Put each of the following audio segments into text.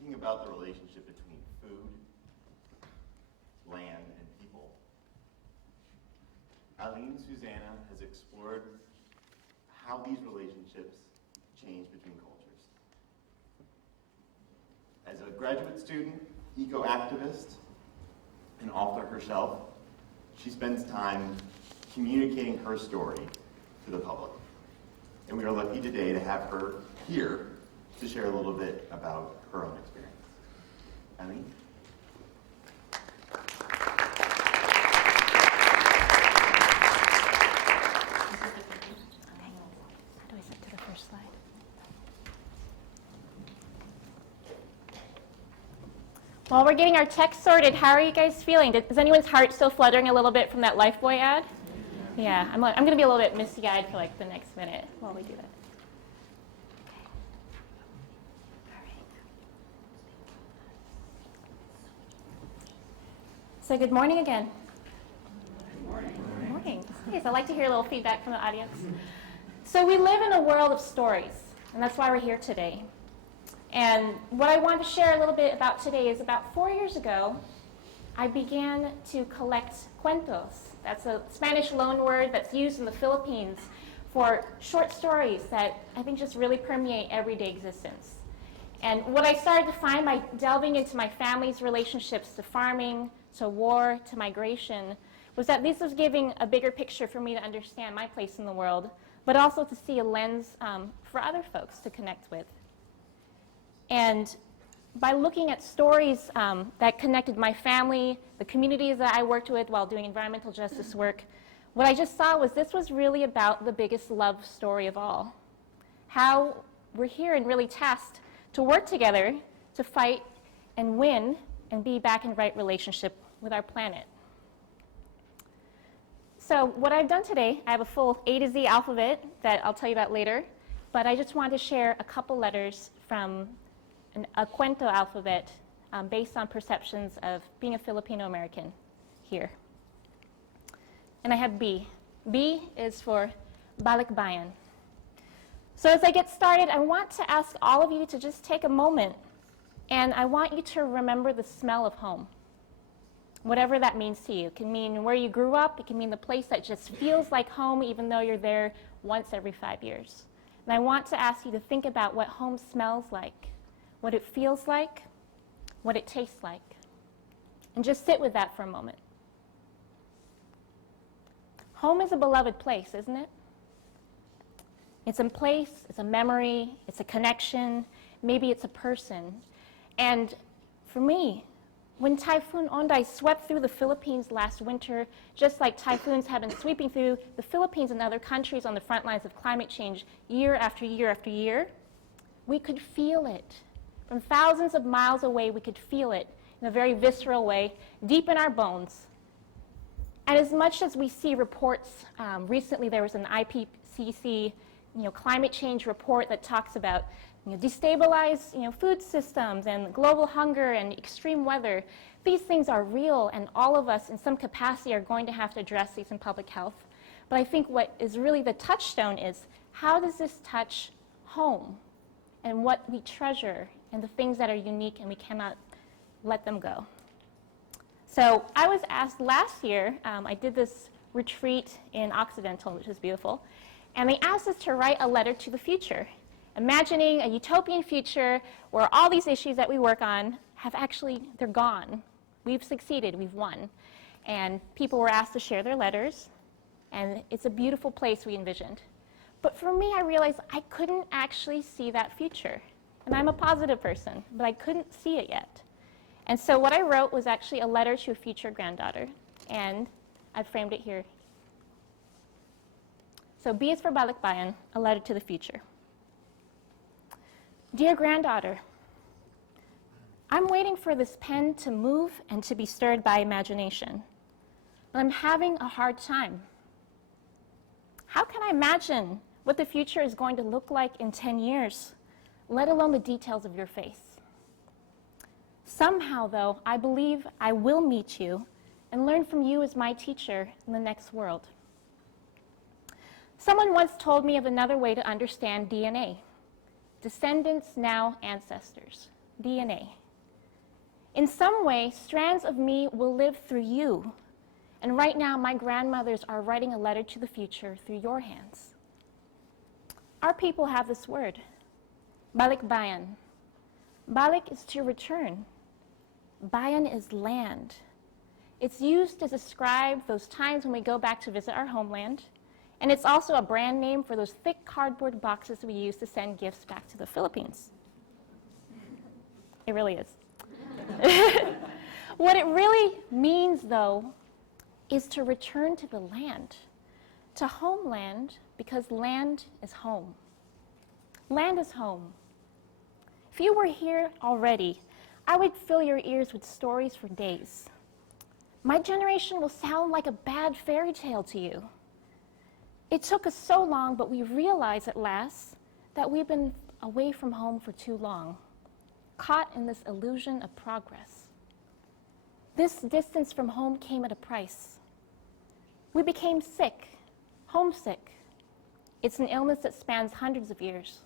thinking about the relationship between food, land, and people. Aileen Suzara has explored how these relationships change between cultures. As a graduate student, eco-activist, and author herself, she spends time communicating her story to the public. And we are lucky today to have her here to share a little bit about her own experience. Aileen? While we're getting our text sorted, how are you guys feeling? Is anyone's heart still fluttering a little bit from that Lifebuoy ad? Yeah, I'm going to be a little bit misty-eyed for like the next minute while we do that. Okay. All right. So good morning again. Good morning. Good morning. Yes, I'd like to hear a little feedback from the audience. So we live in a world of stories, and that's why we're here today. And what I want to share a little bit about today is about 4 years ago, I began to collect cuentos. That's a Spanish loan word that's used in the Philippines for short stories that I think just really permeate everyday existence. And what I started to find by delving into my family's relationships to farming, to war, to migration, was that this was giving a bigger picture for me to understand my place in the world, but also to see a lens for other folks to connect with. And by looking at stories that connected my family, the communities that I worked with while doing environmental justice work, what I just saw was this was really about the biggest love story of all. How we're here and really tasked to work together to fight and win and be back in right relationship with our planet. So what I've done today, I have a full A to Z alphabet that I'll tell you about later, but I just wanted to share a couple letters from a cuento alphabet based on perceptions of being a Filipino American here. And I have B. B is for balikbayan. So as I get started, I want to ask all of you to just take a moment, and I want you to remember the smell of home, whatever that means to you. It can mean where you grew up. It can mean the place that just feels like home even though you're there once every 5 years. And I want to ask you to think about what home smells like, what it feels like, what it tastes like. And just sit with that for a moment. Home is a beloved place, isn't it? It's a place, it's a memory, it's a connection, maybe it's a person. And for me, when Typhoon Onday swept through the Philippines last winter, just like typhoons have been sweeping through the Philippines and other countries on the front lines of climate change year after year after year, we could feel it. From thousands of miles away, we could feel it in a very visceral way, deep in our bones. And as much as we see reports, recently there was an IPCC climate change report that talks about destabilized food systems and global hunger and extreme weather. These things are real, and all of us in some capacity are going to have to address these in public health. But I think what is really the touchstone is, how does this touch home and what we treasure and the things that are unique and we cannot let them go? So I was asked last year, I did this retreat in Occidental, which is beautiful, and they asked us to write a letter to the future, imagining a utopian future where all these issues that we work on they're gone. We've succeeded, we've won. And people were asked to share their letters, and it's a beautiful place we envisioned. But for me, I realized I couldn't actually see that future. And I'm a positive person, but I couldn't see it yet. And so what I wrote was actually a letter to a future granddaughter, and I framed it here. So B is for balikbayan, a letter to the future. Dear granddaughter, I'm waiting for this pen to move and to be stirred by imagination, but I'm having a hard time. How can I imagine what the future is going to look like in 10 years, let alone the details of your face? Somehow, though, I believe I will meet you and learn from you as my teacher in the next world. Someone once told me of another way to understand DNA. Descendants, now ancestors. DNA. In some way, strands of me will live through you. And right now, my grandmothers are writing a letter to the future through your hands. Our people have this word, balik bayan. Balik is to return. Bayan is land. It's used to describe those times when we go back to visit our homeland. And it's also a brand name for those thick cardboard boxes we use to send gifts back to the Philippines. It really is. What it really means, though, is to return to the land, to homeland, because land is home. Land is home. If you were here already, I would fill your ears with stories for days. My generation will sound like a bad fairy tale to you. It took us so long, but we realized at last that we've been away from home for too long, caught in this illusion of progress. This distance from home came at a price. We became sick, homesick. It's an illness that spans hundreds of years.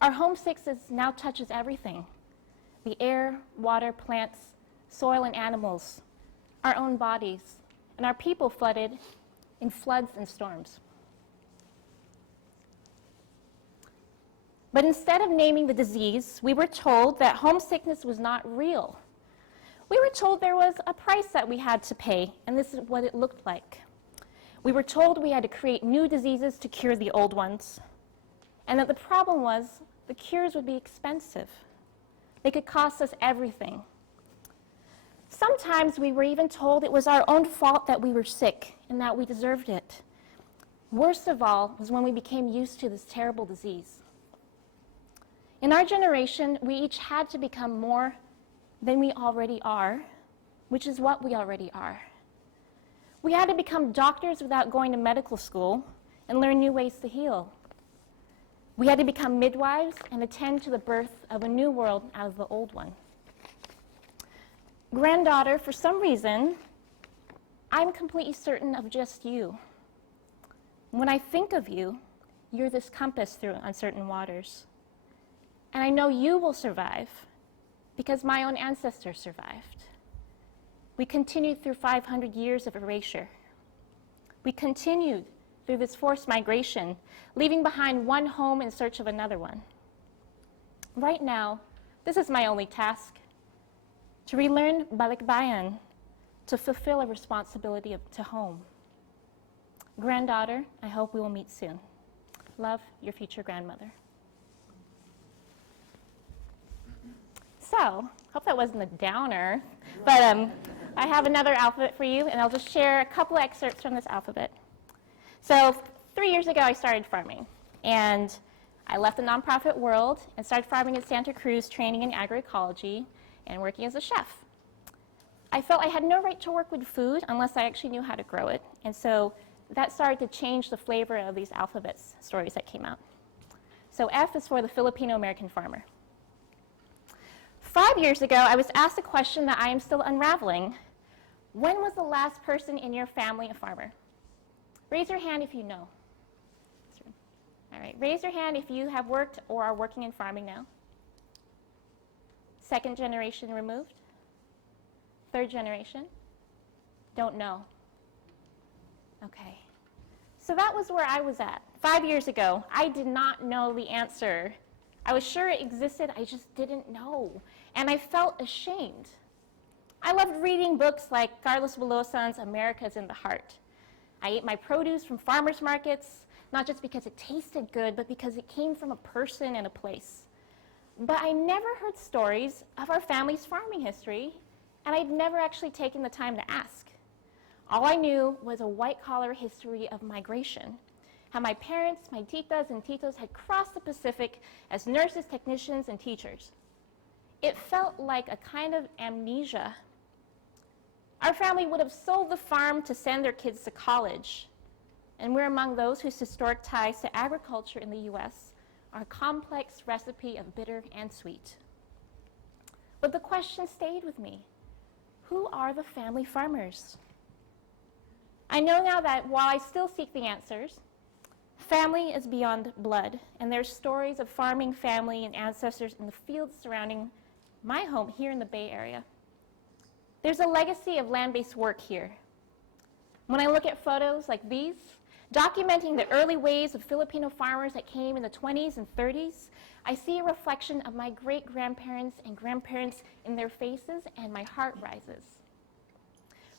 Our homesickness now touches everything: the air, water, plants, soil, and animals, our own bodies, and our people flooded in floods and storms. But instead of naming the disease, we were told that homesickness was not real. We were told there was a price that we had to pay, and this is what it looked like. We were told we had to create new diseases to cure the old ones, and that the problem was the cures would be expensive. They could cost us everything. Sometimes we were even told it was our own fault that we were sick and that we deserved it. Worst of all was when we became used to this terrible disease. In our generation, we each had to become more than we already are, which is what we already are. We had to become doctors without going to medical school and learn new ways to heal. We had to become midwives and attend to the birth of a new world out of the old one. Granddaughter, for some reason, I'm completely certain of just you. When I think of you, you're this compass through uncertain waters. And I know you will survive because my own ancestors survived. We continued through 500 years of erasure. We continued through this forced migration, leaving behind one home in search of another one. Right now, this is my only task: to relearn balik bayan, to fulfill a responsibility to home. Granddaughter, I hope we will meet soon. Love, your future grandmother. So, hope that wasn't a downer, but I have another alphabet for you, and I'll just share a couple excerpts from this alphabet. So, 3 years ago, I started farming, and I left the nonprofit world and started farming in Santa Cruz, training in agroecology and working as a chef. I felt I had no right to work with food unless I actually knew how to grow it, and so that started to change the flavor of these alphabet stories that came out. So F is for the Filipino American farmer. 5 years ago, I was asked a question that I am still unraveling. When was the last person in your family a farmer? Raise your hand if you know. All right, raise your hand if you have worked or are working in farming now. Second generation removed? Third generation? Don't know. Okay. So that was where I was at 5 years ago. I did not know the answer. I was sure it existed, I just didn't know. And I felt ashamed. I loved reading books like Carlos Bulosan's America's in the Heart. I ate my produce from farmers markets, not just because it tasted good, but because it came from a person and a place. But I never heard stories of our family's farming history, and I'd never actually taken the time to ask. All I knew was a white-collar history of migration, how my parents, my titas and titos had crossed the Pacific as nurses, technicians, and teachers. It felt like a kind of amnesia. Our family would have sold the farm to send their kids to college, and we're among those whose historic ties to agriculture in the US are a complex recipe of bitter and sweet. But the question stayed with me. Who are the family farmers? I know now that while I still seek the answers, Family is beyond blood, and there's stories of farming family and ancestors in the fields surrounding my home here in the Bay Area. There's a legacy of land-based work here. When I look at photos like these, documenting the early waves of Filipino farmers that came in the 20s and 30s, I see a reflection of my great-grandparents and grandparents in their faces, and my heart rises.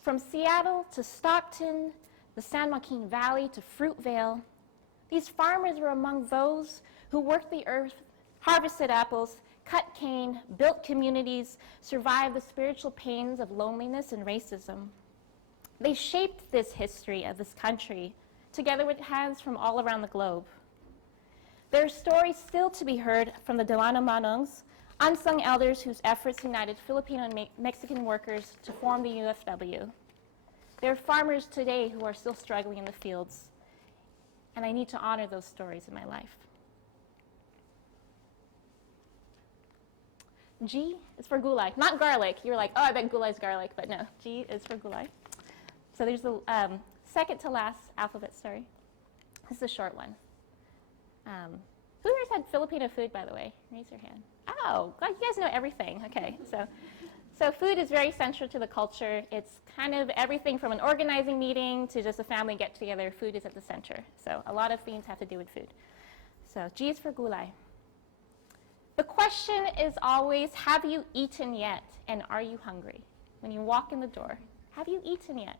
From Seattle to Stockton, the San Joaquin Valley to Fruitvale, these farmers were among those who worked the earth, harvested apples, cut cane, built communities, survived the spiritual pains of loneliness and racism. They shaped this history of this country, together with hands from all around the globe. There are stories still to be heard from the Delano Manongs, unsung elders whose efforts united Filipino and Mexican workers to form the UFW. There are farmers today who are still struggling in the fields, and I need to honor those stories in my life. G is for gulay, not garlic. You're like, oh, I bet gulay is garlic, but no, G is for gulay. So there's the second to last alphabet story. This is a short one. Who here's had Filipino food, by the way? Raise your hand. Oh, God, you guys know everything. Okay, so food is very central to the culture. It's kind of everything from an organizing meeting to just a family get-together. Food is at the center. So a lot of themes have to do with food. So G is for gulay. The question is always, have you eaten yet? And are you hungry? When you walk in the door, have you eaten yet?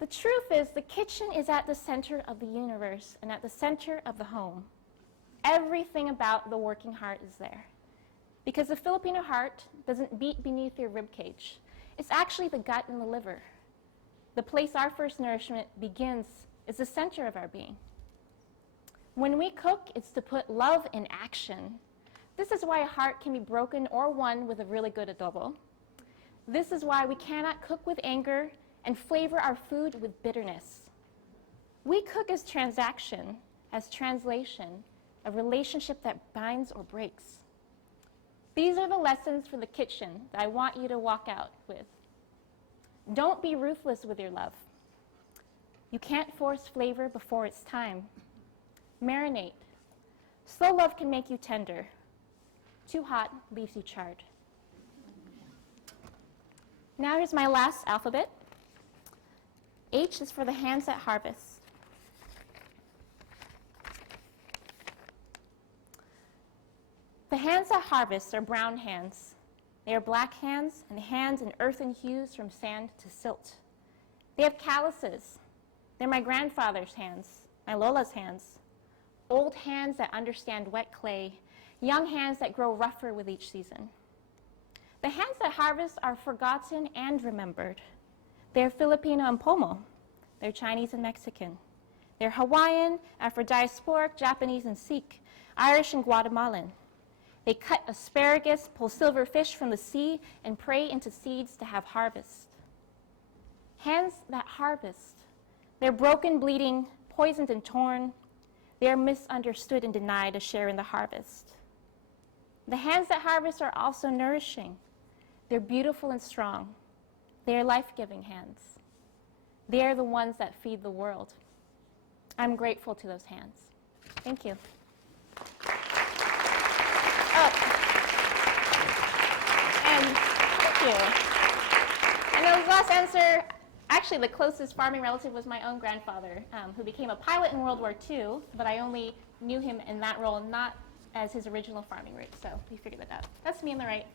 The truth is, the kitchen is at the center of the universe and at the center of the home. Everything about the working heart is there. Because the Filipino heart doesn't beat beneath your rib cage. It's actually the gut and the liver. The place our first nourishment begins is the center of our being. When we cook, it's to put love in action. This is why a heart can be broken or won with a really good adobo. This is why we cannot cook with anger and flavor our food with bitterness. We cook as transaction, as translation, a relationship that binds or breaks. These are the lessons for the kitchen that I want you to walk out with. Don't be ruthless with your love. You can't force flavor before it's time. Marinate. Slow love can make you tender. Too hot leaves you charred. Now here's my last alphabet. H is for the hands that harvest. The hands that harvest are brown hands. They are black hands and hands in earthen hues from sand to silt. They have calluses. They're my grandfather's hands, my Lola's hands. Old hands that understand wet clay, young hands that grow rougher with each season. The hands that harvest are forgotten and remembered. They're Filipino and Pomo. They're Chinese and Mexican. They're Hawaiian, Afro-diasporic, Japanese and Sikh, Irish and Guatemalan. They cut asparagus, pull silver fish from the sea, and pray into seeds to have harvest. Hands that harvest. They're broken, bleeding, poisoned and torn. They are misunderstood and denied a share in the harvest. The hands that harvest are also nourishing. They're beautiful and strong. They are life-giving hands. They are the ones that feed the world. I'm grateful to those hands. Thank you. Oh. And thank you. And the last answer, actually the closest farming relative was my own grandfather, who became a pilot in World War II, but I only knew him in that role, not as his original farming route, so we figured that out. That's me on the right.